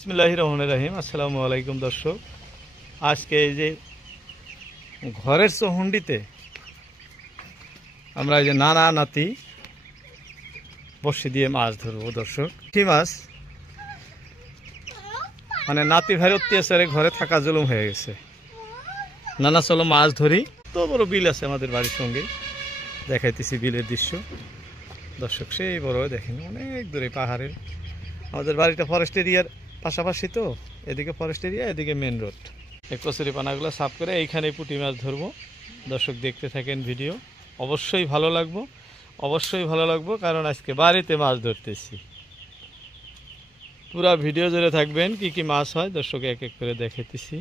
বিসমিল্লাহির রহমানির রহিম। আসসালামু আলাইকুম দর্শক, আজকে এই যে ঘরের চৌহুন্ডিতে আমরা এই যে নানা নাতি বসে দিয়ে মাছ ধরবো দর্শক। কি মাছ মানে নাতি ভাইয়ের অত্যাচারে ঘরে থাকা জুলুম হয়ে গেছে। নানা চলো মাছ ধরি। তো বড় বিল আছে আমাদের বাড়ির সঙ্গে, দেখাইতেছি বিলের দৃশ্য দর্শক। সেই বড় দেখেন অনেক দূরে পাহাড়ের। আমাদের বাড়িটা ফরেস্ট এরিয়ার পাশাপাশি, তো এদিকে ফরেস্ট এরিয়া, এদিকে মেন রোড। এই কচুরি পানাগুলো সাফ করে এইখানে পুঁটি মাছ ধরবো দর্শক। দেখতে থাকেন ভিডিও, অবশ্যই ভালো লাগবো, অবশ্যই ভালো লাগবো, কারণ আজকে বাড়িতে মাছ ধরতেছি। পুরা ভিডিও জুড়ে থাকবেন, কি কি মাছ হয় দর্শক এক এক করে দেখাইতেছি।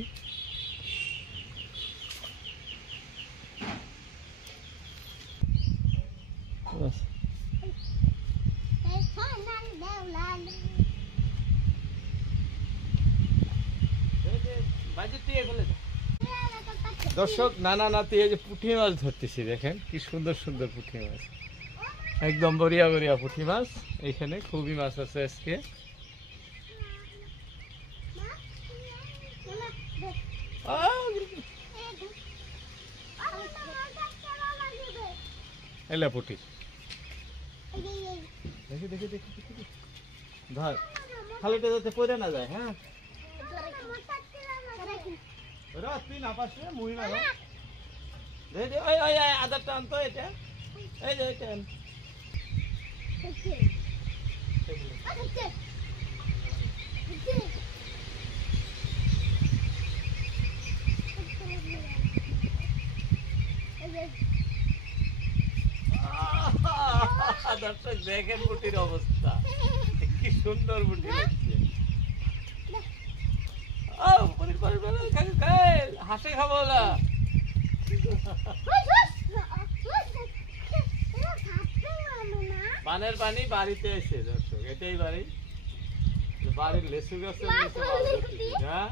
দর্শক নানা নাতি এই যে পুঁটি মাছ ধরতেছি, দেখেন কি সুন্দর সুন্দর পুঁটি মাছ, একদম বড়িয়া বড়িয়া পুঁটি মাছ। এইখানে খুবই মাছ আছে আজকে। এলা পুঁটি দেখি দেখি দেখি দেখি ধর, খালিটা যাতে পড়ে না যায়। হ্যাঁ তুই না পাশে মুই না আদারটা আনতো, এটা এই যে এটা দর্শক দেখেন বুটির অবস্থা, কি সুন্দর বুটি লাগছে। হাসি খাবো না, পানের পানি বাড়িতে এসে দর্শক, এটাই বাড়ি। বাড়ির লেসু গাছের হ্যাঁ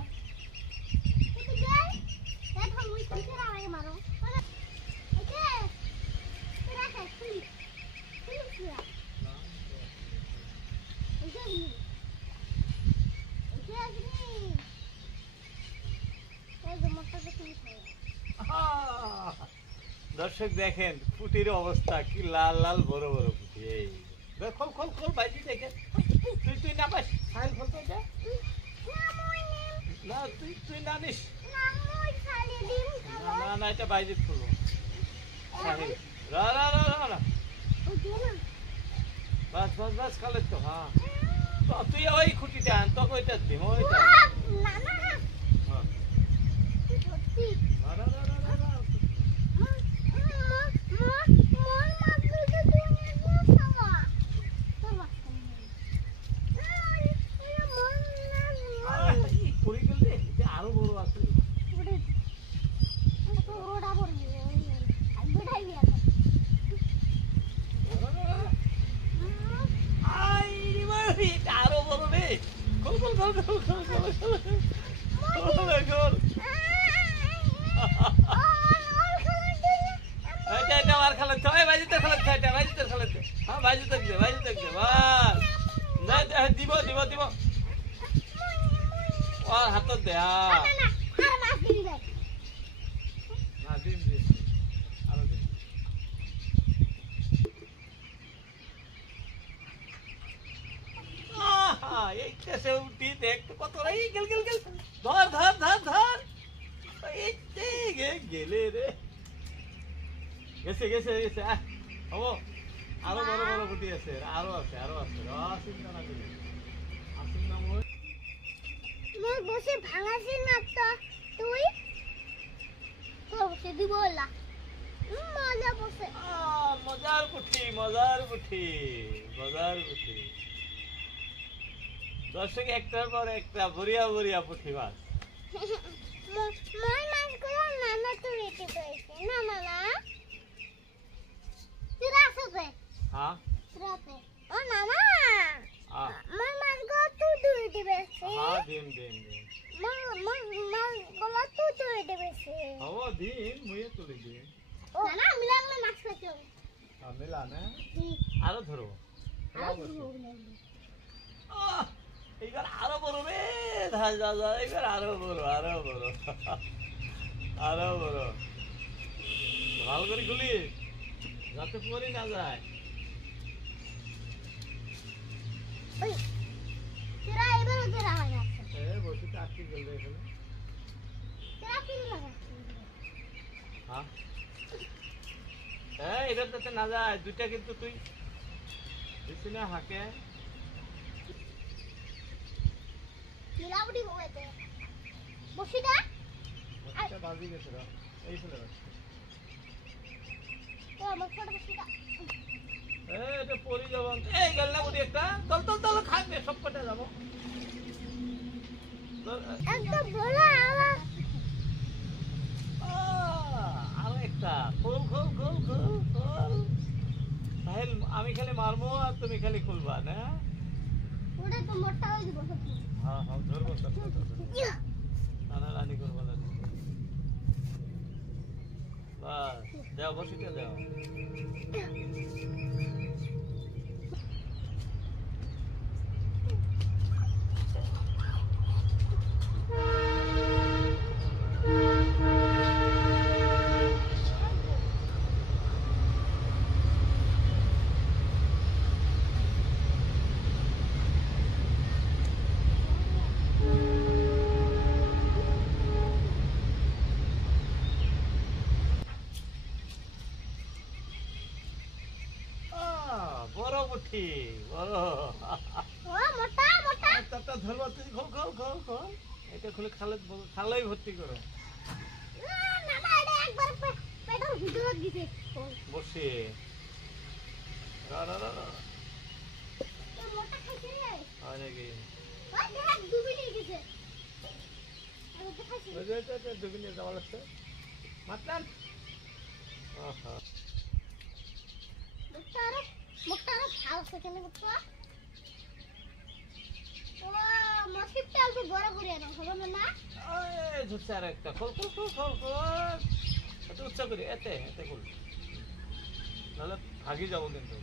দর্শক দেখেন পুটির অবস্থা, কি লাল লাল বড় বড় পুটি। এই খোল খোল খোল বাইটি দেখেন। তুই তুই না পাস সাইল খোল তো এটা না, তুই তুই না নিস না না, এটা বাইরে খুলবো। রা রা রা রা বাস বাস বাস খালে তো। হ্যাঁ তুই ওই খুঁটিটা আন, তোকে ওইটা দিম ওইটা। আরো বড় আছে আরো বড় রে। খোল খোল খোল খোল খোল খোল খোল। এটা আমার খালাতে হয়, বাইজিতে খালাতে, এটা বাইজিতে খালাতে। হ্যাঁ বাইজিতে দে, বাইজিতে দে বাস। না দিব দিব দিব, আর হাতত দে। হ্যাঁ না দিম দিম আরো দিম। এইটা উঠি দেখ কত রাই গেল গেল গেল। ধর ধর ধর ধর, গেলে রে, গেছে গেছে গেছে। হবো আরো বড় বড় পুঁটি আছে, আরো আছে আরো আছে। চিন্তা না করি আসিন না মই বসে ভাঙাছি না তো তুই বসে দিব না। মজা বসে মজার পুঁটি মজার পুঁটি মজার পুঁটি দর্শক, একটার পর একটা বড়িয়া বড়িয়া পুঁটি মাছ। মই মাছগুলো নানা তুলিতে পেয়েছে না নানা তুরাতে। হ্যাঁ তুরাতে ও নানা মই মাছগুলো তুই তুলিতে পেয়েছে। হ্যাঁ দিন দিন দিন মাছগুলো তুই তুলিতে পেয়েছে। ও দিন মুইয়ে তুলি দিন। ও নানা মিলালে মাছ খাইছো। হ্যাঁ মিলা না, আরো ধরো। এইবার আরো বড় রে। ধাস দাস এবার আরো বড় আরো বড় আরো বড় ভালো করে খুলি যাতে পরে না যায় বসিতে আটকে গেল এখানে হ্যাঁ এবার যাতে না যায় দুইটা কিন্তু তুই দিছি না হাঁকে বাজি গেছে এই ফেলে এটা পরি যাবো এই গেল না বুড়ি একটা তল তল তল খাবে সব কটা যাবো আরো একটা খোল খোল খোল খোল খোল সাহেল আমি খালি মারবো আর তুমি খালি খুলবা না হ্যাঁ হ্যাঁ ধরবো নানা রানি করবো না বাস দেও বসিতে দেও বড় বুঠি বড় ধরবো তুই খোল খোল খোল খোল এটা খুলে খালাই ভর্তি করো বসে হয় নাকি দুবিনে যাওয়া লাগছে মাতলাম একটা খোল খোল খোল খোল খোল এত উচ্চ করি এতে এতে খোল নাহলে ভাগি যাবো কিন্তু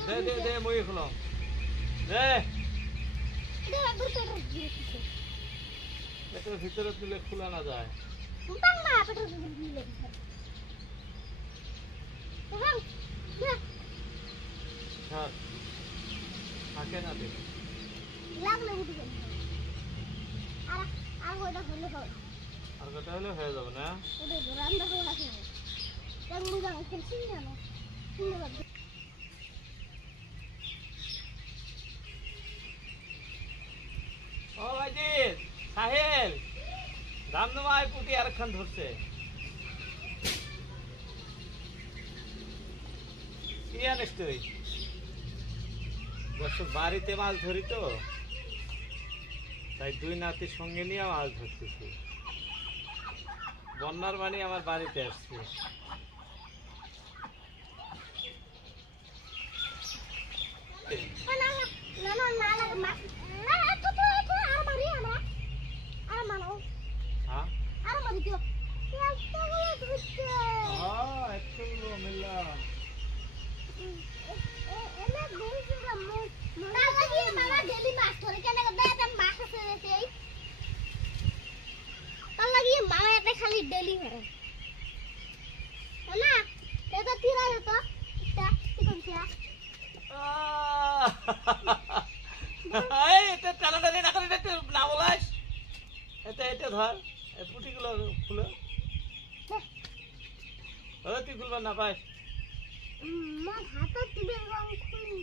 দে দে দে মই খোলো দে পেটের ভিতরে তুলে খোলা না যায় থাকে না দে আর কটা হলে হয়ে যাবে না ও আজিজ সাহেল দামদমায় পুটি আরেকখান ধরছে কি আনিস তুই দর্শক বাড়িতে মাছ ধরি তো তাই দুই নাতির সঙ্গে নিয়ে মাছ ধরতেছি বন্যার বাণী আমার বাড়িতে আসছে খালি ডেলি হয় না এটা তিরা হতো এটা কি করছে এই এটা টানাটানি না করে এটা না বলাস এটা ধর এই পুটিগুলো খুলে তুই খুলবার না পাস মা হাতে তুলে রং খুলি